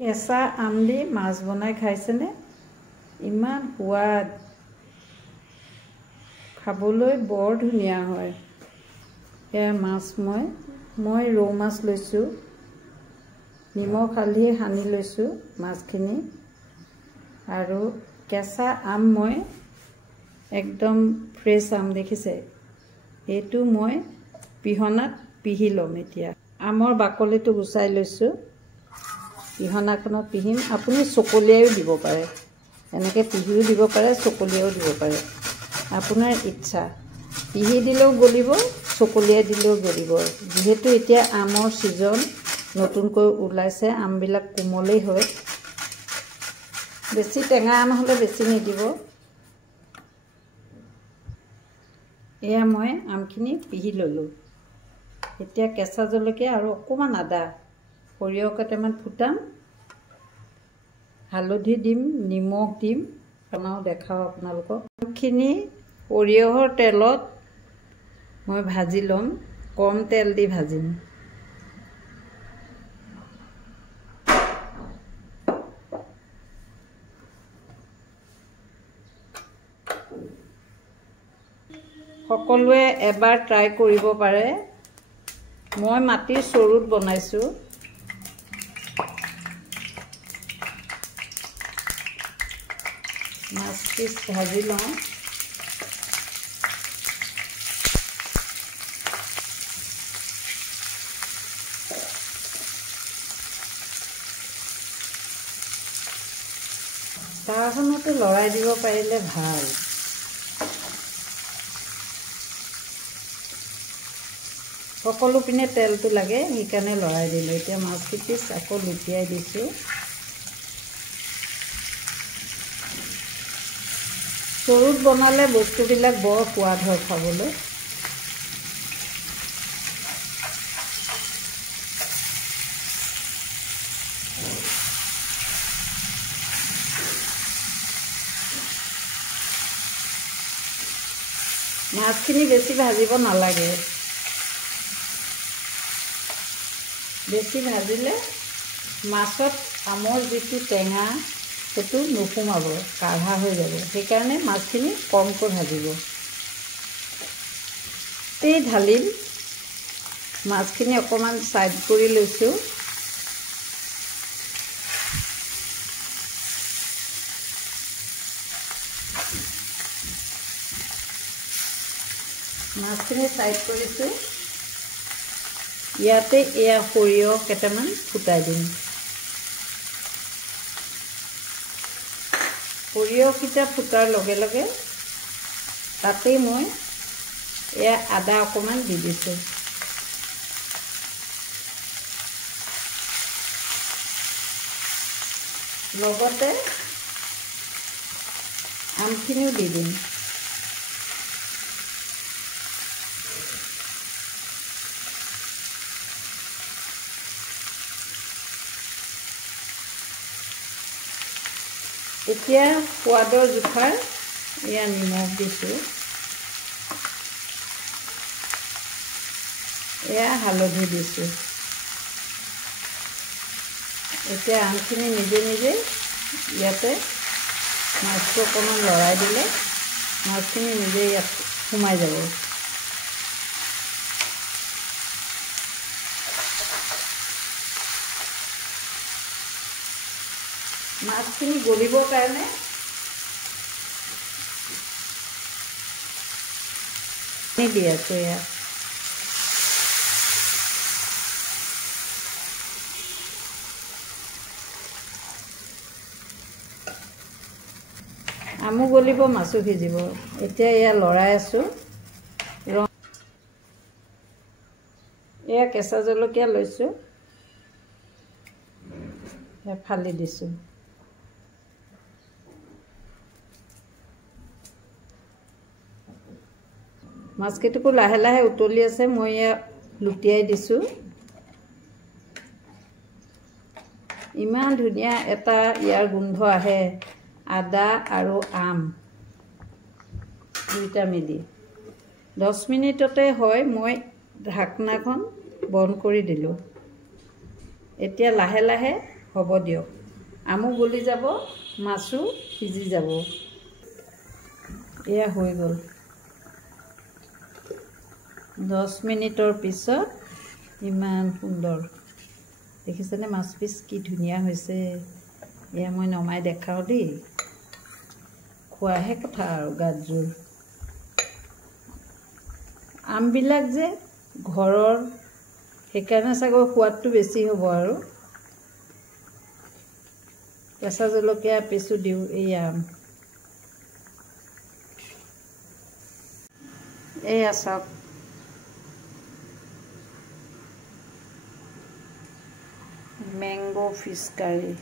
কেঁচা আম দি মাছ বনাই খাইছেনে? ইমান সোৱাদ, খাবলৈ বৰ ধুনীয়া হয়। এয়া মাছ মই ৰৌ মাছ লৈছোঁ, নিমখ হালধি সানি লৈছোঁ মাছখিনি, আৰু কেঁচা আম মই একদম ফ্ৰেছ আম দেখিছে, এইটো মই পিহনাত পিহি ল'ম। এতিয়া আমৰ বাকলিটো গুচাই লৈছোঁ, পিহনাখনত পিহিম। আপুনি চকলিয়াইও দিব পাৰে, এনেকৈ পিহিও দিব পাৰে, চকলিয়াইও দিব পাৰে, আপোনাৰ ইচ্ছা। পিহি দিলেও গলিব, চকলিয়াই দিলেও গলিব। যিহেতু এতিয়া আমৰ ছিজন, নতুনকৈ ওলাইছে, আমবিলাক কোমলেই হয়। বেছি টেঙা আম হ'লে বেছি নিদিব। এয়া মই আমখিনি পিহি ল'লোঁ। এতিয়া কেঁচা জলকীয়া আৰু অকণমান আদা, সৰিয়হ কেইটামান ফুটাম, হালধি দিম, নিমখ দিম, বনাওঁ দেখাওঁ আপোনালোকক। আমখিনি সৰিয়হৰ তেলত মই ভাজি ল'ম, কম তেল দি ভাজিম। সকলোৱে এবাৰ ট্ৰাই কৰিব পাৰে। মই মাটিৰ চৰুত বনাইছোঁ। মাছ পিচ ভাজি লওঁ। তাৱাখনতে লৰাই দিব পাৰিলে ভাল। সকলো পিনে তেলটো লাগে, সেইকাৰণে লৰাই দিলোঁ। এতিয়া মাছ পিচ আকৌ লুটিয়াই দিছোঁ। চৰুত বনালে বস্তুবিলাক বৰ সোৱাদ হয় খাবলৈ। মাছখিনি বেছি ভাজিব নালাগে, বেছি ভাজিলে মাছত আমৰ যিটো টেঙা সেইটো নুসুমাব, কাঢ়া হৈ যাব। সেইকাৰণে মাছখিনি কমকৈ ভাজিব। এই ঢালিম, মাছখিনি অকণমান ছাইড কৰি লৈছোঁ। মাছখিনি ছাইড কৰিছোঁ। ইয়াতে এয়া সৰিয়হ কেইটামান ফুটাই দিম। সৰিয়হকেইটা ফুটাৰ লগে লগে তাতেই মই এয়া আদা অকণমান দি দিছোঁ। লগতে আমখিনিও দি দিম। এতিয়া সোৱাদৰ জোখাৰ এয়া নিমখ দিছোঁ, এয়া হালধি দিছোঁ। এতিয়া আমখিনি নিজে নিজে ইয়াতে মাছটো অকণমান লৰাই দিলে মাছখিনি নিজে ইয়াত সোমাই যাব। মাছখিনি গলিবৰ কাৰণে দি আছোঁ। এয়া আমো গলিব, মাছো সিজিব। এতিয়া এয়া লৰাই আছোঁ। এয়া কেঁচা জলকীয়া লৈছোঁ, ফালি দিছোঁ। মাছকেইটুকু লাহে লাহে উতলি আছে, মই এয়া লুটিয়াই দিছোঁ। ইমান ধুনীয়া এটা ইয়াৰ গোন্ধ আহে, আদা আৰু আম দুইটা মিলি। 10 মিনিটতে হয়। মই ঢাকনাখন বন্ধ কৰি দিলোঁ। এতিয়া লাহে লাহে হ'ব দিয়ক আমু গলি যাব মাছো সিজি যাব এয়া হৈ গ'ল 10 মিনিটৰ পিছত ইমান সুন্দৰ দেখিছেনে মাছ পিস কি ধুনীয়া হৈছে এয়া মই নমাই দেখাও দেই খোৱাহে কথা আৰু গাজৰ আমবিলাক যে ঘৰৰ সেইকাৰণে চাগৈ সোৱাদটো বেছি হ'ব আৰু কেঁচা জলকীয়া পিছো দিওঁ এই আম এয়া চাওক मैंगो फिश करी